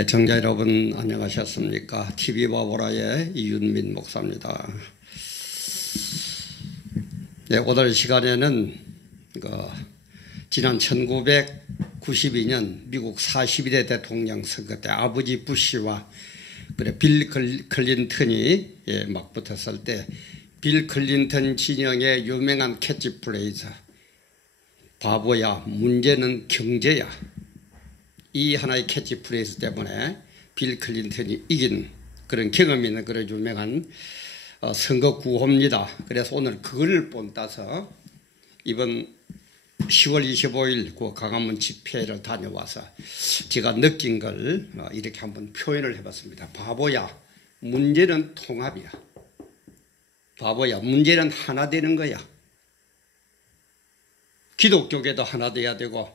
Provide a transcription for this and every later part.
애청자 여러분 안녕하셨습니까? TV와 보라의 이윤민 목사입니다. 네, 오늘 시간에는 지난 1992년 미국 42대 대통령 선거 때 아버지 부시와 빌 클린턴이 막 붙었을 때 빌 클린턴 진영의 유명한 캐치프레이즈 바보야 문제는 경제야, 이 하나의 캐치프레이즈 때문에 빌 클린턴이 이긴 그런 경험이 있는 그런 유명한 선거 구호입니다. 그래서 오늘 그걸 본따서 이번 10월 25일 그 강화문 집회를 다녀와서 제가 느낀 걸 이렇게 한번 표현을 해봤습니다. 바보야, 문제는 통합이야. 바보야, 문제는 하나 되는 거야. 기독교계도 하나 돼야 되고,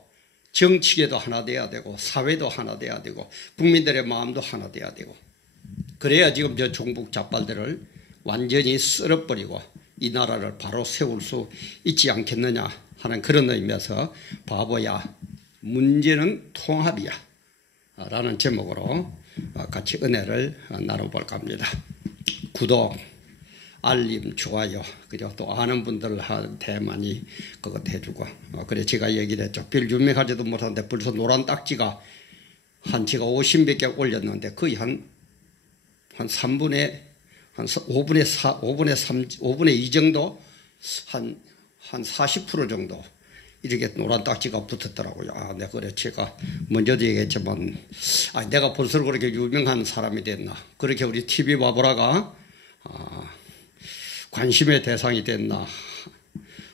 정치계도 하나 돼야 되고, 사회도 하나 돼야 되고, 국민들의 마음도 하나 돼야 되고, 그래야 지금 저 종북 잡발들을 완전히 쓸어버리고 이 나라를 바로 세울 수 있지 않겠느냐 하는 그런 의미에서 바보야, 문제는 통합이야 라는 제목으로 같이 은혜를 나눠볼까 합니다. 구독, 알림, 좋아요, 그리고 또 아는 분들한테 많이 그것 해주고, 그래 제가 얘기를 했죠. 별 유명하지도 못한데 벌써 노란 딱지가 제가 50몇 개 올렸는데 거의 한 5분의 2 정도, 한 40% 정도 이렇게 노란 딱지가 붙었더라고요. 네, 그래 제가 먼저도 얘기했지만, 내가 벌써 그렇게 유명한 사람이 됐나, 그렇게 우리 TV 바보라가 관심의 대상이 됐나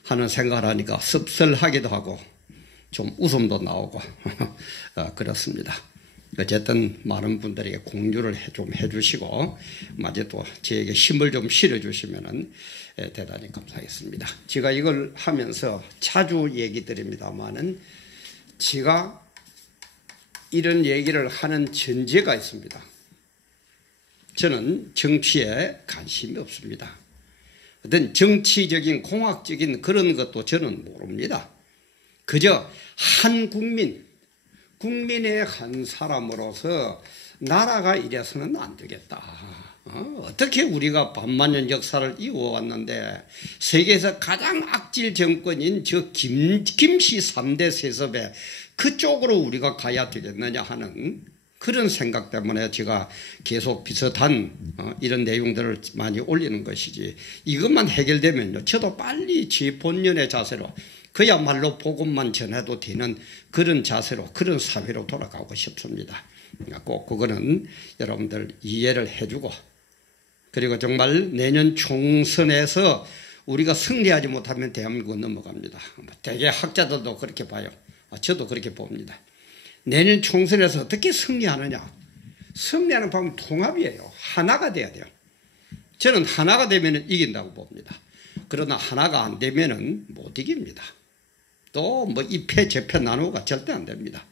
하는 생각을 하니까 씁쓸하기도 하고 좀 웃음도 나오고 그렇습니다. 어쨌든 많은 분들에게 공유를 좀 해주시고 마저 또 저에게 힘을 좀 실어주시면 대단히 감사하겠습니다. 제가 이걸 하면서 자주 얘기 드립니다만은 제가 이런 얘기를 하는 전제가 있습니다. 저는 정치에 관심이 없습니다. 어떤 정치적인 공학적인 그런 것도 저는 모릅니다. 그저 한 국민의 한 사람으로서 나라가 이래서는 안 되겠다. 어떻게 우리가 반만년 역사를 이어왔는데 세계에서 가장 악질 정권인 저 김씨 3대 세습에 그쪽으로 우리가 가야 되겠느냐 하는 그런 생각 때문에 제가 계속 비슷한 이런 내용들을 많이 올리는 것이지, 이것만 해결되면요 저도 빨리 제 본연의 자세로 그야말로 복음만 전해도 되는 그런 자세로, 그런 사회로 돌아가고 싶습니다. 꼭 그거는 여러분들 이해를 해주고, 그리고 정말 내년 총선에서 우리가 승리하지 못하면 대한민국은 넘어갑니다. 대개 학자들도 그렇게 봐요. 저도 그렇게 봅니다. 내년 총선에서 어떻게 승리하느냐, 승리하는 방법은 통합이에요. 하나가 돼야 돼요. 저는 하나가 되면 이긴다고 봅니다. 그러나 하나가 안 되면 못 이깁니다. 또 뭐 이 패 저 패 나누고가 절대 안 됩니다.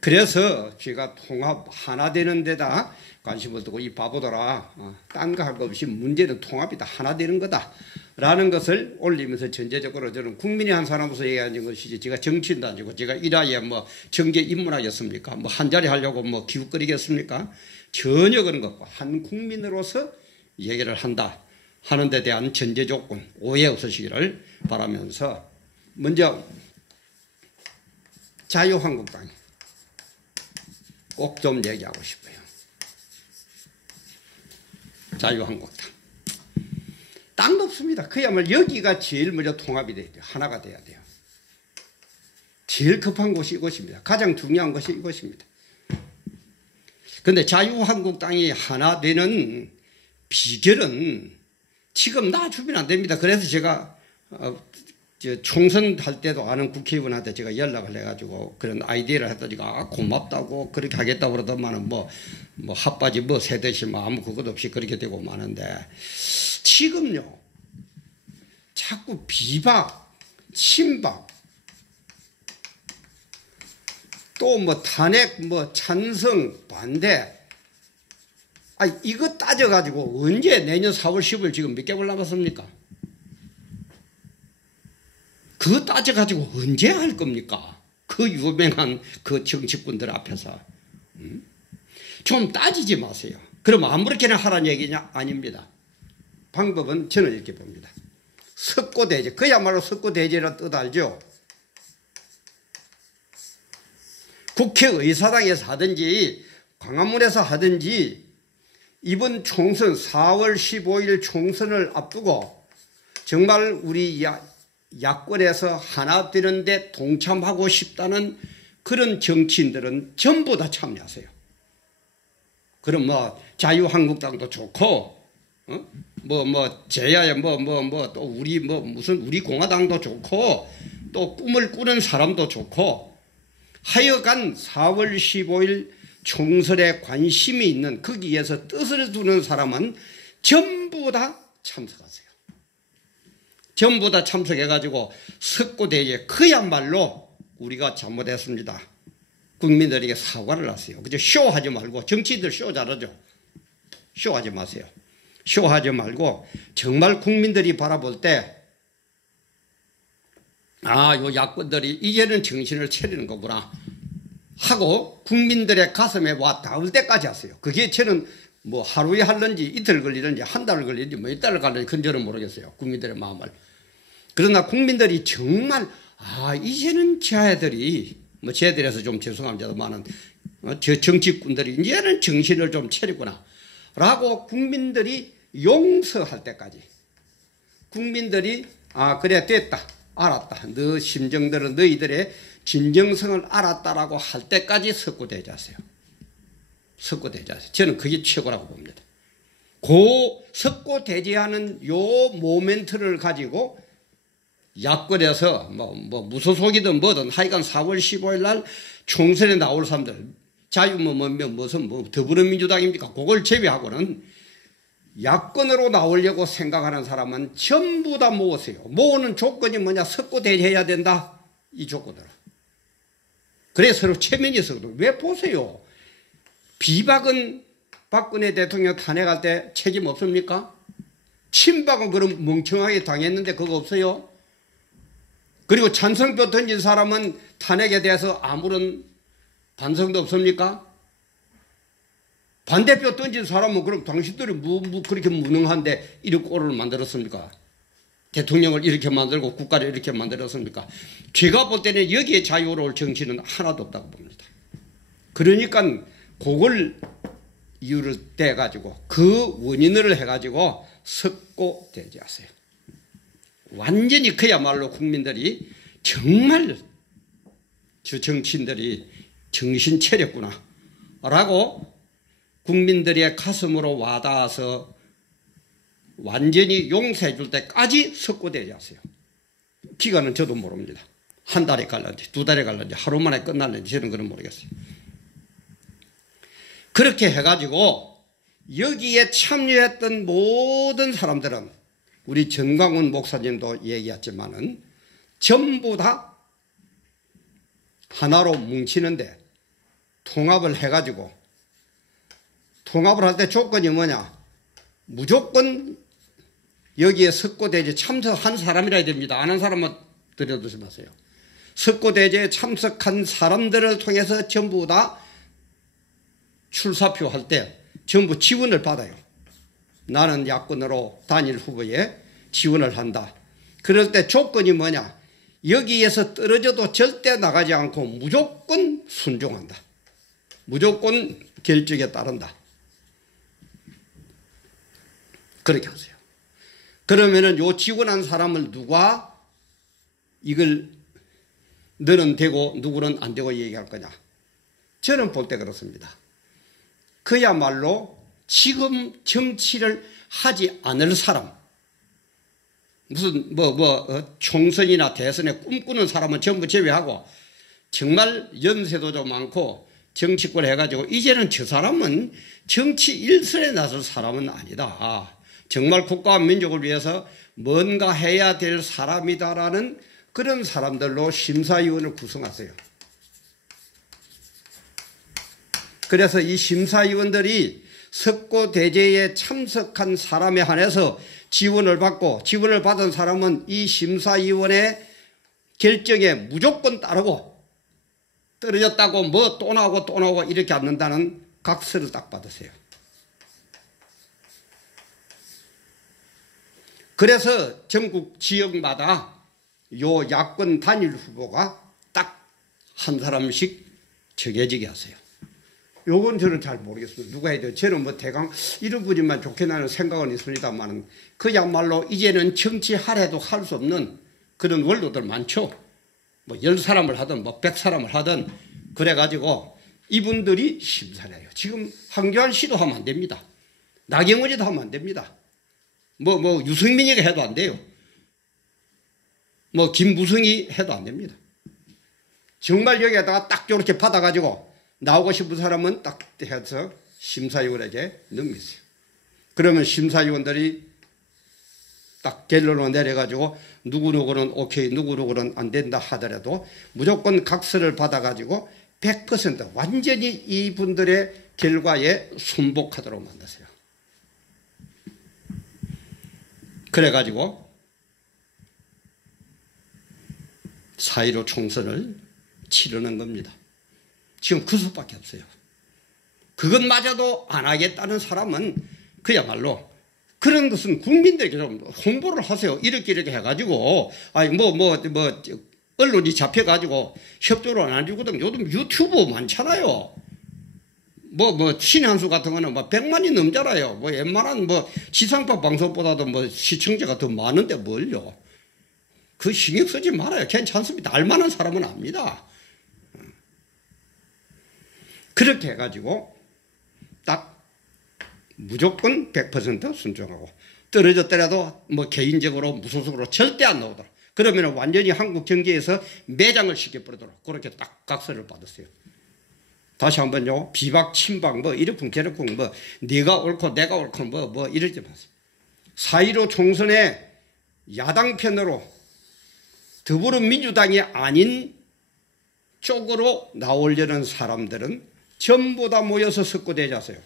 그래서 제가 통합 하나 되는 데다 관심을 두고, 이 바보들아 딴 거 할 거 없이 문제는 통합이다, 하나 되는 거다 라는 것을 올리면서 전제적으로 저는 국민이 한 사람으로서 얘기하는 것이지, 제가 정치인도 아니고 제가 일하에 뭐 정계 입문하겠습니까? 뭐 한 자리 하려고 뭐 기웃거리겠습니까? 전혀 그런 거 없고 한 국민으로서 얘기를 한다 하는 데 대한 전제 조건 오해 없으시기를 바라면서, 먼저 자유한국당 꼭 좀 얘기하고 싶어요. 자유한국당 땅도 없습니다. 그야말로 여기가 제일 먼저 통합이 돼야 돼요. 하나가 돼야 돼요. 제일 급한 곳이 이곳입니다. 가장 중요한 것이 이곳입니다. 그런데 자유한국당이 하나 되는 비결은 지금 놔주면 안 됩니다. 그래서 제가 총선 할 때도 아는 국회의원한테 제가 연락을 해가지고 그런 아이디어를 했더니 고맙다고 그렇게 하겠다고 그러더만은 뭐 핫바지 뭐 세대시 뭐 아무 그것 없이 그렇게 되고 마는데, 지금요 자꾸 비박, 친박, 또 뭐 탄핵, 뭐 찬성, 반대, 이거 따져가지고 언제 내년 4월 10일 지금 몇 개월 남았습니까? 그거 따져가지고 언제 할 겁니까? 그 유명한 그 정치꾼들 앞에서. 좀 따지지 마세요. 그럼 아무렇게나 하라는 얘기냐? 아닙니다. 방법은 저는 이렇게 봅니다. 석고대제, 그야말로 석고대제라는 뜻 알죠? 국회의사당에서 하든지 광화문에서 하든지 이번 총선 4월 15일 총선을 앞두고 정말 우리 야권에서 하나 되는데 동참하고 싶다는 그런 정치인들은 전부 다 참여하세요. 그럼 뭐 자유한국당도 좋고 제야야 또 우리 무슨 우리 공화당도 좋고 또 꿈을 꾸는 사람도 좋고 하여간 4월 15일 총선에 관심이 있는 거기에서 뜻을 두는 사람은 전부 다 참석하세요. 전부 다 참석해가지고 석고대제 그야말로 우리가 잘못했습니다. 국민들에게 사과를 하세요. 그죠? 쇼하지 말고 정치인들 쇼 잘하죠. 쇼하지 마세요. 쇼하지 말고 정말 국민들이 바라볼 때 요 야권들이 이제는 정신을 차리는 거구나 하고 국민들의 가슴에 와 닿을 때까지 하세요. 그게 저는 뭐 하루에 하는지 이틀 걸리는지 한 달을 걸리는지 몇 달을 걸리는지 그건 저는 모르겠어요. 국민들의 마음을. 그러나 국민들이 정말 이제는 쟤들이 쟤들에서 좀 죄송합니다만은 저 정치꾼들이 이제는 정신을 좀 차리구나 라고 국민들이 용서할 때까지 국민들이 그래 됐다 알았다 너 심정들은 너희들의 진정성을 알았다라고 할 때까지 석고대제하세요. 석고대제하세요. 저는 그게 최고라고 봅니다. 석고대제하는 요 모멘트를 가지고 야권에서 무소속이든 뭐든 하여간 4월 15일 날 총선에 나올 사람들 무슨 더불어민주당입니까? 그걸 제외하고는 야권으로 나오려고 생각하는 사람은 전부 다 모으세요. 모으는 조건이 뭐냐? 석고대제해야 된다. 이 조건으로. 그래 서로 체면이 서로. 왜 보세요. 비박은 박근혜 대통령 탄핵할 때 책임 없습니까? 친박은 그럼 멍청하게 당했는데 그거 없어요? 그리고 찬성표 던진 사람은 탄핵에 대해서 아무런 반성도 없습니까? 반대표 던진 사람은 그럼 당신들이 그렇게 무능한데 이렇게 꼴을 만들었습니까? 대통령을 이렇게 만들고 국가를 이렇게 만들었습니까? 제가 볼 때는 여기에 자유로울 정치는 하나도 없다고 봅니다. 그러니까 그걸 이유를 떼가지고 그 원인을 해가지고 석고대제하세요. 완전히 그야말로 국민들이 정말 저 정치인들이 정신 차렸구나 라고 국민들의 가슴으로 와닿아서 완전히 용서해 줄 때까지 석고대제하세요. 기간은 저도 모릅니다. 한 달에 갈는지 두 달에 갈는지 하루 만에 끝날는지 저는 그건 모르겠어요. 그렇게 해가지고 여기에 참여했던 모든 사람들은 우리 전광훈 목사님도 얘기했지만은 전부 다 하나로 뭉치는데 통합을 해가지고 통합을 할 때 조건이 뭐냐? 무조건 여기에 석고대제 참석한 사람이라야 됩니다. 안 한 사람은 들여두지 마세요. 석고대제에 참석한 사람들을 통해서 전부 다 출사표 할 때 전부 지원을 받아요. 나는 야권으로 단일 후보에 지원을 한다. 그럴 때 조건이 뭐냐? 여기에서 떨어져도 절대 나가지 않고 무조건 순종한다. 무조건 결정에 따른다. 그렇게 하세요. 그러면은 요 지원한 사람을 누가 이걸 너는 되고 누구는 안 되고 얘기할 거냐? 저는 볼 때 그렇습니다. 그야말로 지금 정치를 하지 않을 사람, 무슨 총선이나 대선에 꿈꾸는 사람은 전부 제외하고 정말 연세도 좀 많고 정치권 해가지고 이제는 저 사람은 정치 일선에 나설 사람은 아니다. 정말 국가와 민족을 위해서 뭔가 해야 될 사람이다라는 그런 사람들로 심사위원을 구성하세요. 그래서 이 심사위원들이 석고대제에 참석한 사람에 한해서 지원을 받고 지원을 받은 사람은 이 심사위원의 결정에 무조건 따르고 떨어졌다고 뭐 또 나오고 이렇게 않는다는 각서를 딱 받으세요. 그래서 전국 지역마다 요 야권 단일 후보가 딱 한 사람씩 정해지게 하세요. 요건 저는 잘 모르겠습니다. 누가 해야 돼요? 저는 뭐 대강 이런 분이만 좋겠다는 생각은 있습니다만 그야말로 이제는 정치하래도 할 수 없는 그런 원로들 많죠. 뭐 10사람을 하든 뭐 100사람을 하든 그래가지고 이분들이 심사를 해요. 지금 황교안 씨도 하면 안 됩니다. 나경원이도 하면 안 됩니다. 뭐 유승민이가 해도 안 돼요. 뭐 김무성이 해도 안 됩니다. 정말 여기에다가 딱 이렇게 받아가지고 나오고 싶은 사람은 딱 해서 심사위원에게 넘기세요. 그러면 심사위원들이 딱 결론을 내려가지고 누구누구는 오케이 누구누구는 안 된다 하더라도 무조건 각서를 받아가지고 100% 완전히 이분들의 결과에 순복하도록 만드세요. 그래가지고 4.15 총선을 치르는 겁니다. 지금 그 수밖에 없어요. 그것마저도 안 하겠다는 사람은 그야말로 그런 것은 국민들에게 좀 홍보를 하세요. 이렇게 해가지고 아니 언론이 잡혀가지고 협조를 안 해주거든. 요즘 유튜브 많잖아요. 신한수 같은 거는 100만이 넘잖아요. 웬만한 지상파 방송보다도 시청자가 더 많은데 뭘요. 그 신경 쓰지 말아요. 괜찮습니다. 알만한 사람은 압니다. 그렇게 해가지고 딱 무조건 100% 순종하고 떨어졌더라도 개인적으로 무소속으로 절대 안 나오더라. 그러면 완전히 한국 경제에서 매장을 시켜버리도록 그렇게 딱 각서를 받았어요. 다시 한번요. 비박, 친박, 이렇쿵 저렇쿵 네가 옳고 내가 옳고 이러지 마세요. 4.15 총선에 야당 편으로 더불어민주당이 아닌 쪽으로 나오려는 사람들은 전부 다 모여서 석고대자하세요.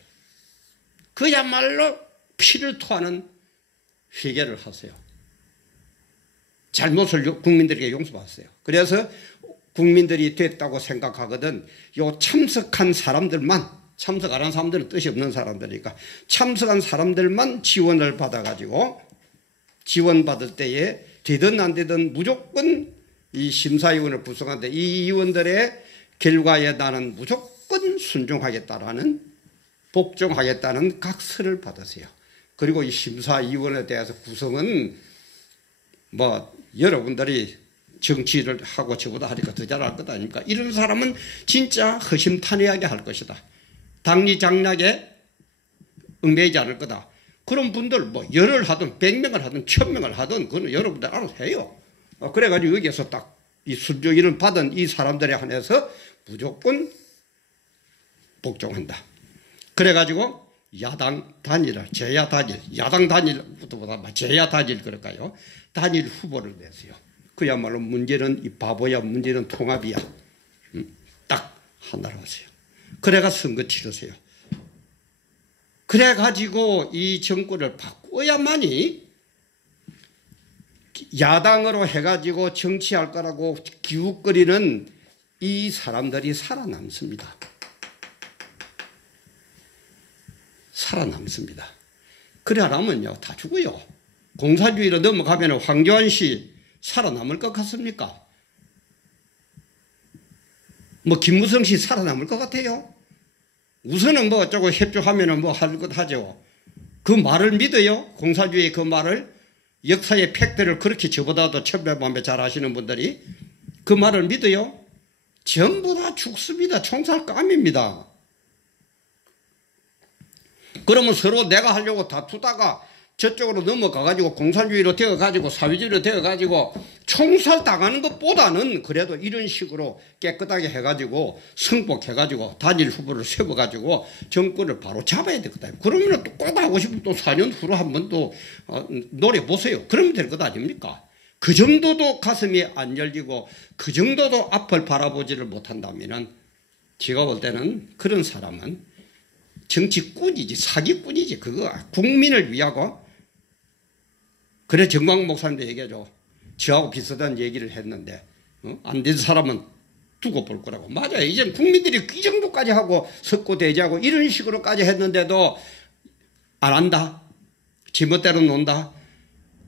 그야말로 피를 토하는 회개를 하세요. 잘못을 국민들에게 용서받았어요. 그래서 국민들이 됐다고 생각하거든 요 참석한 사람들만, 참석 안 한 사람들은 뜻이 없는 사람들이니까 참석한 사람들만 지원을 받아가지고 지원받을 때에 되든 안 되든 무조건 이 심사위원을 구성하는데 이 위원들의 결과에 나는 무조건 순종하겠다라는, 복종하겠다는 각서를 받으세요. 그리고 이 심사위원에 대해서 구성은 여러분들이 정치를 하고 저보다 하니까 더 잘할 것 아닙니까? 이런 사람은 진짜 허심탄회하게 할 것이다. 당리장략에 얽매이지 않을 거다. 그런 분들 열을 하든 100명을 하든 1000명을 하든 그건 여러분들 알아서 해요. 그래가지고 여기에서 딱 이 순종을 받은 이 사람들에 한해서 무조건 복종한다. 그래가지고 야당 단일화, 제야 단일, 야당 단일보다 제야 단일 그럴까요? 단일 후보를 내세요. 그야말로 문제는 이 바보야, 문제는 통합이야. 딱 하나로 하세요. 그래가 선거 치르세요. 그래가지고 이 정권을 바꿔야만이 야당으로 해가지고 정치할 거라고 기웃거리는 이 사람들이 살아남습니다. 살아남습니다. 그래 하면요 다 죽어요. 공산주의로 넘어가면 황교안 씨 살아남을 것 같습니까? 김무성 씨 살아남을 것 같아요? 우선은 어쩌고 협조하면은 할 것 하죠. 그 말을 믿어요? 공산주의 그 말을? 역사의 팩트를 그렇게 저보다도 천배만배 잘 아시는 분들이 그 말을 믿어요? 전부 다 죽습니다. 총살감입니다. 그러면 서로 내가 하려고 다투다가 저쪽으로 넘어가가지고 공산주의로 되어가지고 사회주의로 되어가지고 총살 당하는 것보다는 그래도 이런 식으로 깨끗하게 해가지고 승복해가지고 단일 후보를 세워가지고 정권을 바로 잡아야 되거든요. 그러면 또 꼭 하고 싶으면 또 4년 후로 한번 또 노려보세요. 그러면 될 것 아닙니까? 그 정도도 가슴이 안 열리고 그 정도도 앞을 바라보지를 못한다면 제가 볼 때는 그런 사람은 정치꾼이지 사기꾼이지. 그거 국민을 위하고. 그래 정광 목사님도 얘기하죠. 저하고 비슷한 얘기를 했는데 안 된 사람은 두고 볼 거라고. 맞아요. 이제 국민들이 이 정도까지 하고 석고대죄하고 이런 식으로까지 했는데도 안 한다. 지멋대로 논다.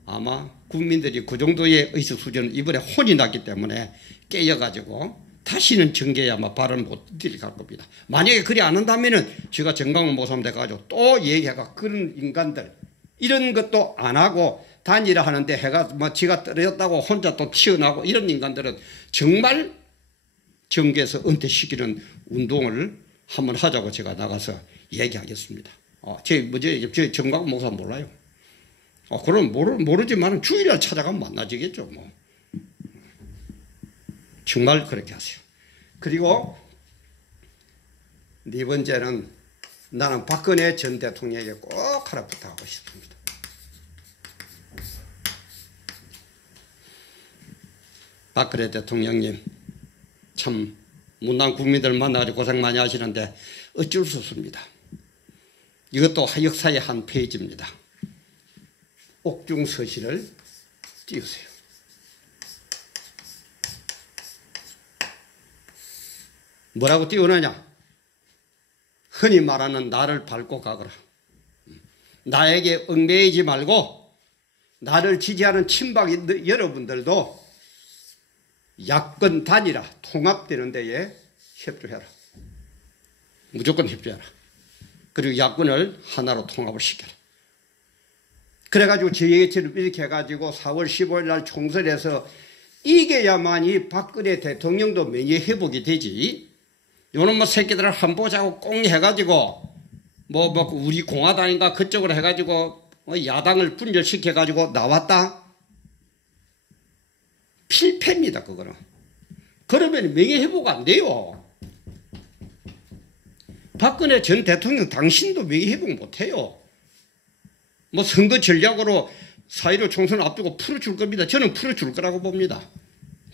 아마 국민들이 그 정도의 의식 수준은 이번에 혼이 났기 때문에 깨져가지고 다시는 정계에 아마 발을 못 들이갈 겁니다. 만약에 그리 안 한다면은 제가 정강훈 목사님 돼가지고 또 얘기해가 그런 인간들 이런 것도 안 하고 단일화 하는데 해가 뭐 지가 떨어졌다고 혼자 또 튀어나오고 이런 인간들은 정말 정계에서 은퇴시키는 운동을 한번 하자고 제가 나가서 얘기하겠습니다. 제 정강훈 목사 몰라요. 그럼 모르지만 주일날 찾아가면 만나지겠죠. 뭐. 정말 그렇게 하세요. 그리고 네 번째는 나는 박근혜 전 대통령에게 꼭 하나 부탁하고 싶습니다. 박근혜 대통령님 참 문남 국민들 만나서 고생 많이 하시는데 어쩔 수 없습니다. 이것도 역사의 한 페이지입니다. 옥중서신을 띄우세요. 뭐라고 띄우느냐? 흔히 말하는 나를 밟고 가거라. 나에게 얽매이지 말고 나를 지지하는 친박 여러분들도 야권 단일화 통합되는 데에 협조해라. 무조건 협조해라. 그리고 야권을 하나로 통합을 시켜라. 그래가지고 저희처럼 이렇게 해가지고 4월 15일 날 총선에서 이겨야만 이 박근혜 대통령도 명예 회복이 되지. 요놈 뭐 새끼들을 한 보자고 꽁 해가지고 뭐 우리 공화당인가 그쪽으로 해가지고 야당을 분열시켜가지고 나왔다. 필패입니다. 그거는. 그러면 명예 회복 안 돼요. 박근혜 전 대통령 당신도 명예 회복 못해요. 뭐 선거 전략으로 4.15 총선을 앞두고 풀어줄 겁니다. 저는 풀어줄 거라고 봅니다.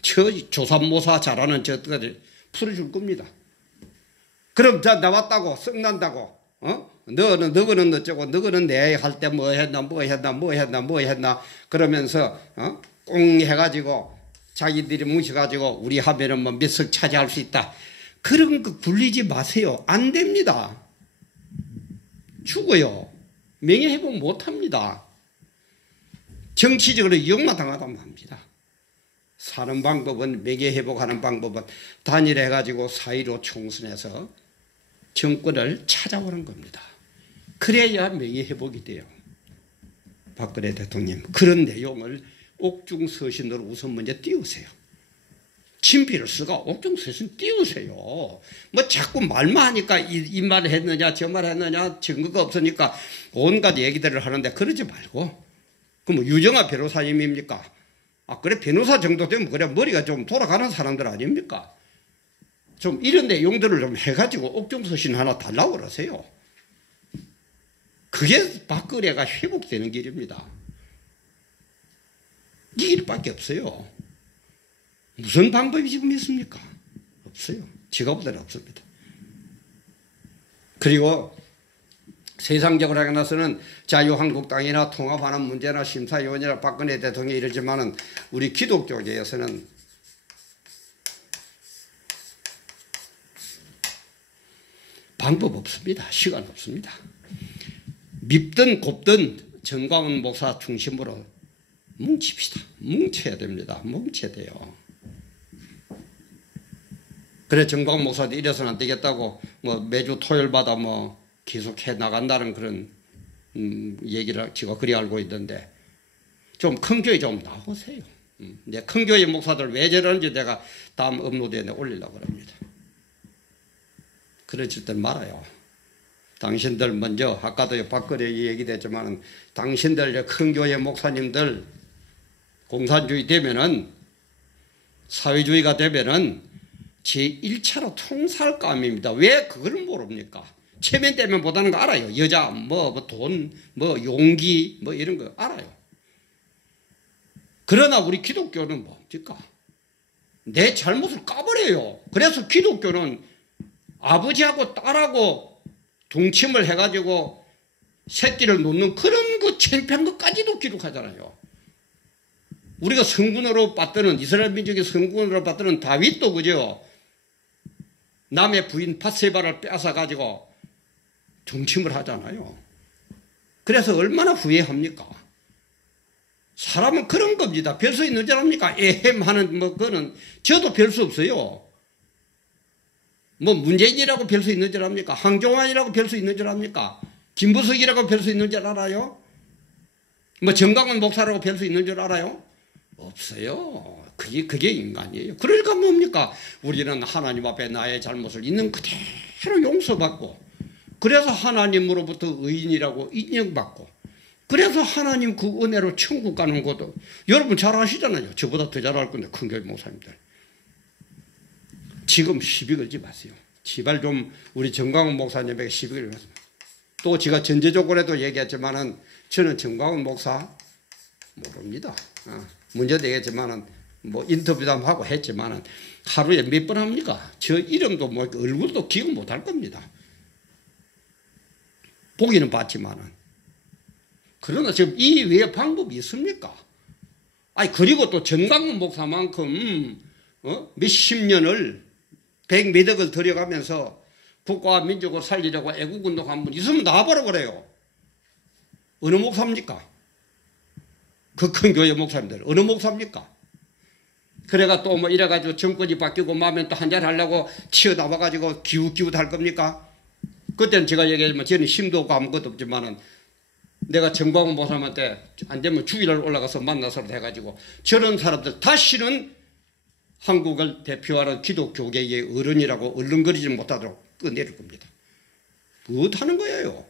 저 조삼모사 잘하는 저들이 풀어줄 겁니다. 그럼 자 나왔다고 썩난다고 너거는 어쩌고 너거는 내 할 때 뭐 했나 그러면서 꽁 해가지고 자기들이 뭉쳐가지고 우리 하면은 뭐 몇 석 차지할 수 있다. 그런 거 굴리지 마세요. 안 됩니다. 죽어요. 명예회복 못합니다. 정치적으로 이용만 당하다면 합니다. 사는 방법은 명예회복하는 방법은 단일해가지고 4.15 총선에서 정권을 찾아오는 겁니다. 그래야 명예회복이 돼요. 박근혜 대통령 그런 내용을 옥중서신으로 우선 먼저 띄우세요. 친필을 쓰고 옥중서신 띄우세요. 뭐 자꾸 말만 하니까 이 말을 했느냐 저 말을 했느냐 증거가 없으니까 온갖 얘기들을 하는데 그러지 말고 그럼 유정아 변호사님입니까? 그래 변호사 정도 되면 그래 머리가 좀 돌아가는 사람들 아닙니까? 좀 이런 내용들을 좀 해가지고 옥중서신 하나 달라고 그러세요. 그게 박근혜가 회복되는 길입니다. 이 길밖에 없어요. 무슨 방법이 지금 있습니까? 없어요. 제가 보다는 없습니다. 그리고 세상적으로 하고 나서는 자유한국당이나 통합하는 문제나 심사위원이나 박근혜 대통령이 이러지만은 우리 기독교계에서는 방법 없습니다. 시간 없습니다. 밉든 곱든 정광훈 목사 중심으로 뭉칩시다. 뭉쳐야 됩니다. 뭉쳐야 돼요. 그래 정광훈 목사도 이래서는 안 되겠다고 뭐 매주 토요일마다 뭐 계속 해 나간다는 그런 얘기를 제가 그리 알고 있던데 좀 큰 교회 좀 나오세요. 내 큰 교회 목사들 왜 저러는지 내가 다음 업로드에 올리려고 합니다. 그러실 땐 말아요. 당신들 먼저 아까도 박근혜 얘기됐지만 당신들 큰 교회 목사님들 공산주의 되면은 사회주의가 되면은 제1차로 통살감입니다. 왜 그걸 모릅니까? 체면 때문에 못하는 거 알아요. 여자, 돈, 용기, 이런 거 알아요. 그러나 우리 기독교는 뭡니까? 내 잘못을 까버려요. 그래서 기독교는 아버지하고 딸하고 동침을 해가지고 새끼를 놓는 그런 그 창피한 것까지도 기록하잖아요. 우리가 성군으로 받드는 이스라엘 민족의 성군으로 받드는 다윗도 그죠? 남의 부인 밧세바를 빼앗아 가지고 정침을 하잖아요. 그래서 얼마나 후회합니까? 사람은 그런 겁니다. 별 수 있는 줄 압니까? 에헴 하는 그거는 저도 별 수 없어요. 문재인이라고 별 수 있는 줄 압니까? 황종환이라고 별 수 있는 줄 압니까? 김부석이라고 별 수 있는 줄 알아요? 정강원 목사라고 별 수 있는 줄 알아요? 없어요. 그게 인간이에요. 그러니까 뭡니까? 우리는 하나님 앞에 나의 잘못을 있는 그대로 용서받고, 그래서 하나님으로부터 의인이라고 인정받고, 그래서 하나님 그 은혜로 천국 가는 것도 여러분 잘 아시잖아요. 저보다 더 잘 알 건데, 큰교회 목사님들. 지금 시비 걸지 마세요. 제발 좀 우리 정광훈 목사님에게 시비 걸지 마세요. 또 제가 전제조건에도 얘기했지만은 저는 정광훈 목사 모릅니다. 문제도 얘기했지만은 인터뷰도 하고 했지만은 하루에 몇 번 합니까? 저 이름도 얼굴도 기억 못 할 겁니다. 보기는 봤지만은. 그러나 지금 이 외에 방법이 있습니까? 그리고 또 정광훈 목사만큼 몇십 년을 백몇억을 들여가면서 국가와 민족을 살리려고 애국운동 한 분 있으면 나와보라 그래요. 어느 목사입니까? 그 큰 교회 목사님들 어느 목사입니까? 그래가 또 이래가지고 정권이 바뀌고 마음에 또 한잔 하려고 튀어나와가지고 기웃기웃 할 겁니까? 그때는 제가 얘기하지만 저는 힘도 없고 아무것도 없지만은 내가 정광훈 목사님한테 안 되면 주일날 올라가서 만나서 해가지고 저런 사람들 다시는 한국을 대표하는 기독교계의 어른이라고 얼른거리지 못하도록 끝내릴 겁니다. 무엇하는 거예요?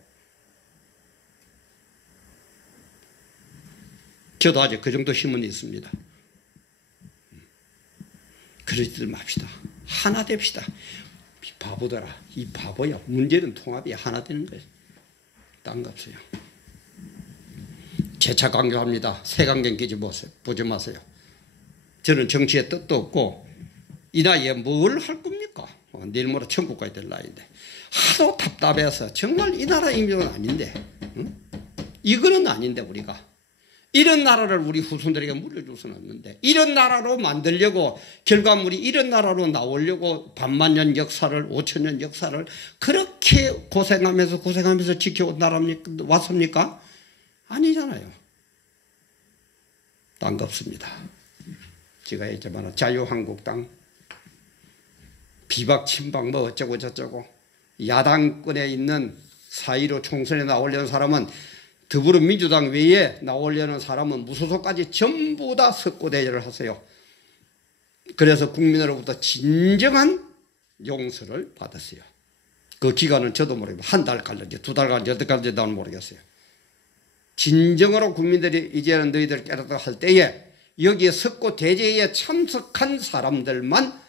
저도 아직 그 정도 힘은 있습니다. 그러지들 맙시다. 하나 됩시다. 바보더라. 이 바보야. 문제는 통합이 하나 되는 거예요. 딴 거 없어요. 재차 강조합니다. 색안경 끼지 보지 마세요. 저는 정치에 뜻도 없고 이 나이에 뭘 할 겁니까? 내일 모레 천국 가야 될 나이인데 하도 답답해서 정말 이 나라 임종은 아닌데 이거는 아닌데 우리가 이런 나라를 우리 후손들에게 물려줄 수는 없는데 이런 나라로 만들려고 결과물이 이런 나라로 나오려고 반만년 역사를 5천년 역사를 그렇게 고생하면서 지켜온 나라입니까? 왔습니까? 아니잖아요. 딴 거 없습니다. 제가 했지만 자유한국당 비박 친박 어쩌고 저쩌고 야당권에 있는 4.15 총선에 나오려는 사람은 더불어민주당 외에 나오려는 사람은 무소속까지 전부 다 석고대죄를 하세요. 그래서 국민으로부터 진정한 용서를 받았어요. 그 기간은 저도 모르겠어요. 한 달 갈는지 2달 갈는지 어떻게 갈는지 나는 모르겠어요. 진정으로 국민들이 이제는 너희들 깨닫다 할 때에 여기에 석고대죄에 참석한 사람들만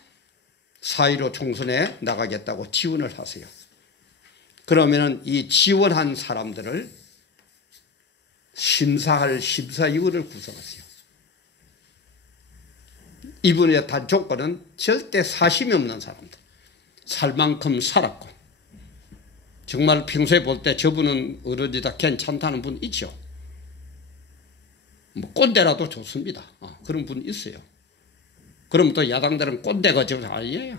4.15 총선에 나가겠다고 지원을 하세요. 그러면은 이 지원한 사람들을 심사할 심사위원을 구성하세요. 이분의 단 조건은 절대 사심이 없는 사람들. 살 만큼 살았고 정말 평소에 볼 때 저분은 어른이다 괜찮다는 분 있죠. 꼰대라도 좋습니다. 그런 분 있어요. 그럼 또 야당들은 꼰대가 좀 아니에요.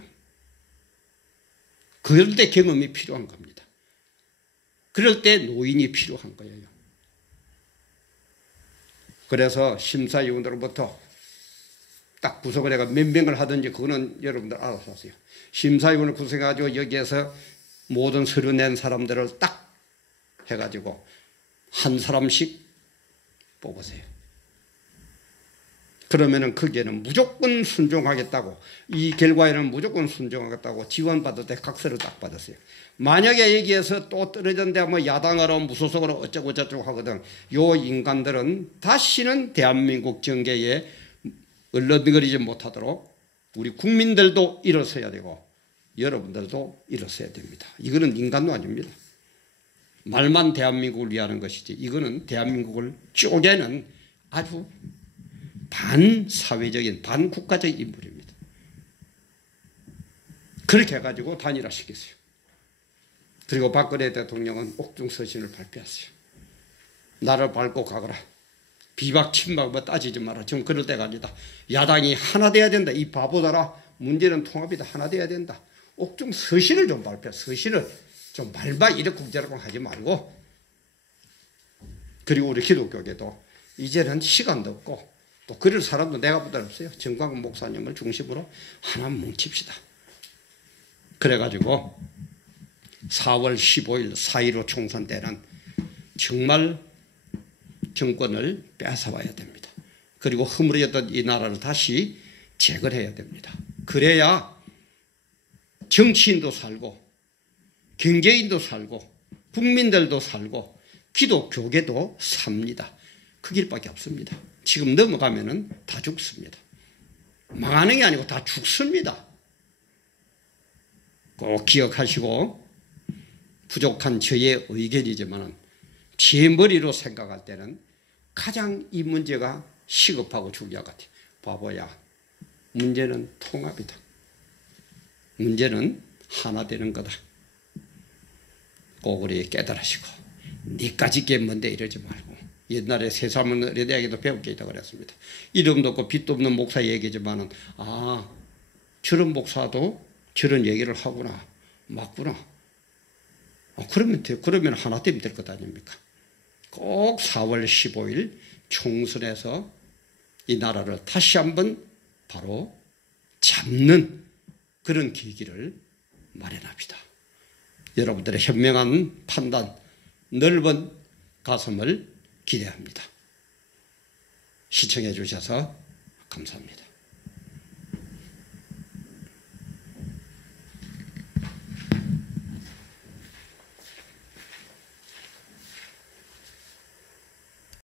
그럴 때 경험이 필요한 겁니다. 그럴 때 노인이 필요한 거예요. 그래서 심사위원으로부터 딱 구성을 해가 몇 명을 하든지 그거는 여러분들 알아서 하세요. 심사위원을 구성해가지고 여기에서 모든 서류 낸 사람들을 딱 해가지고 한 사람씩 뽑으세요. 그러면은 거기에는 무조건 순종하겠다고 이 결과에는 무조건 순종하겠다고 지원받을 때 각서를 딱 받았어요. 만약에 여기에서 또 떨어졌는데 야당으로 무소속으로 어쩌고 저쩌고 하거든. 요 인간들은 다시는 대한민국 정계에 얼른거리지 못하도록 우리 국민들도 일어서야 되고 여러분들도 일어서야 됩니다. 이거는 인간도 아닙니다. 말만 대한민국을 위하는 것이지 이거는 대한민국을 쪼개는 아주 반사회적인 반국가적인 인물입니다. 그렇게 해가지고 단일화시켰어요. 그리고 박근혜 대통령은 옥중서신을 발표했어요. 나를 밟고 가거라. 비박 친박 따지지 마라. 지금 그럴 때가 아니다. 야당이 하나 돼야 된다. 이 바보들아. 문제는 통합이다. 하나 돼야 된다. 옥중 서신을 좀 발표, 서신을 좀 말만 이러쿵저러쿵 하지 말고, 그리고 우리 기독교계도 이제는 시간도 없고 또 그럴 사람도 내가 보다 없어요. 정광훈 목사님을 중심으로 하나 뭉칩시다. 그래가지고 4월 15일 4.15 총선 때는 정말 정권을 뺏어와야 됩니다. 그리고 허물어졌던 이 나라를 다시 재건해야 됩니다. 그래야 정치인도 살고 경제인도 살고 국민들도 살고 기독교계도 삽니다. 그 길밖에 없습니다. 지금 넘어가면은 다 죽습니다. 망하는 게 아니고 다 죽습니다. 꼭 기억하시고, 부족한 저의 의견이지만 제 머리로 생각할 때는 가장 이 문제가 시급하고 중요한 것 같아요. 바보야, 문제는 통합이다. 문제는 하나 되는 거다. 꼭 우리 깨달으시고, 니까지 게 뭔데 이러지 말고, 옛날에 세사문 어린애에게도 배울 게 있다고 그랬습니다. 이름도 없고 빛도 없는 목사 얘기지만은, 아, 저런 목사도 저런 얘기를 하구나, 맞구나. 그러면 하나 되면 될 것 아닙니까? 꼭 4월 15일 총선에서 이 나라를 다시 한번 바로 잡는 그런 계기를 마련합시다. 여러분들의 현명한 판단, 넓은 가슴을 기대합니다. 시청해 주셔서 감사합니다.